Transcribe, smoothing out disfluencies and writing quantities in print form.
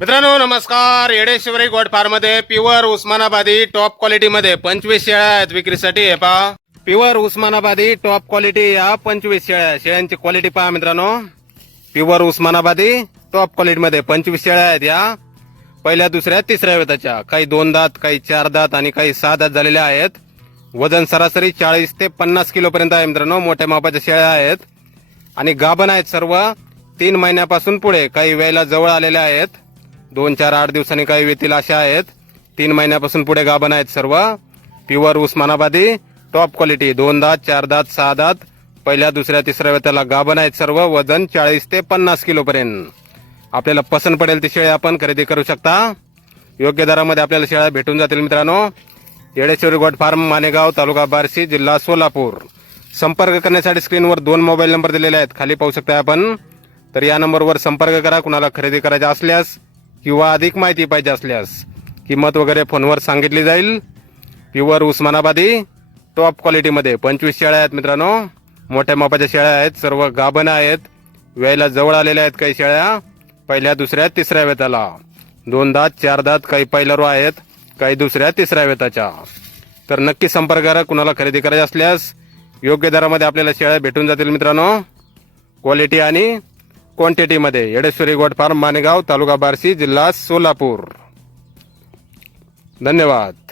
मित्रांनो नमस्कार. Yedeshwari goat farm मध्ये प्युअर उस्मानाबादी टॉप क्वालिटी मध्ये 25 शेळ्या आहेत विक्रीसाठी. हे पहा, प्युअर उस्मानाबादी टॉप क्वालिटी या 25 शेळ्या. शेळ्यांची क्वालिटी पहा मित्रांनो. प्युअर उस्मानाबादी टॉप क्वालिटी मध्ये 25 शेळ्या आहेत या. पहिल्या दुसऱ्या तिसऱ्या वेताच्या. काही 2 दात, काही 4 दात आणि काही 6 दात झालेल्या आहेत. वजन सरासरी 40 ते 50 किलो पर्यंत आहे मित्रांनो. मोठ्या मापाच्या शेळ्या आहेत आणि गाभण आहेत सर्व 3 महिन्यापासून पुढे. काही वेळेला जवळ आलेल्या आहेत, 2, 4, 8 दिवसांनी काही वेतील अशा आहेत. 3 महिन्यापासून पुढे गाभण आहेत सर्व. प्युअर उस्मानाबादी टॉप क्वालिटी. 2 दात, 4 दात, 6 दात. पहिल्या दुसऱ्या तिसऱ्या वेताला गाभण आहेत सर्व. वजन 40 ते 50 किलो पर्यंत. आपल्याला पसंत पडेल ती शेळ्या आपण खरेदी करू शकता. योग्य दरामध्ये आपल्याला शेळ्या भेटून जातील मित्रांनो. येडेश्वरी गोट फार्म, मानेगाव, तालुका बार्शी, जिल्हा सोलापूर. संपर्क करण्यासाठी स्क्रीनवर 2 मोबाईल नंबर दिलेले आहेत, खाली पाहू शकता आपण. तर या नंबरवर संपर्क करा. कुणाला खरेदी करायची असल्यास किंवा अधिक माहिती पाहिजे असल्यास किंमत वगैरे फोनवर सांगितली जाईल. प्युअर उस्मानाबादी टॉप क्वालिटीमध्ये 25 शेळ्या आहेत मित्रांनो. मोठ्या मापाच्या शेळ्या आहेत, सर्व गाभण आहेत. वेळेला जवळ आलेल्या आहेत काही शेळ्या. पहिल्या दुसऱ्या तिसऱ्या वेताला. 2 दात, 4 दात, काही पहिल्या रो आहेत, काही दुसऱ्या तिसऱ्या वेताच्या. तर नक्की संपर्क करा कुणाला खरेदी करायची असल्यास. योग्य दरामध्ये आपल्याला शेळ्या भेटून जातील मित्रांनो. क्वालिटी आणि क्वांटिटीमध्ये. येडेश्वरी गोट फार्म, मानेगाव, तालुका बार्शी, जिल्हा सोलापूर. धन्यवाद.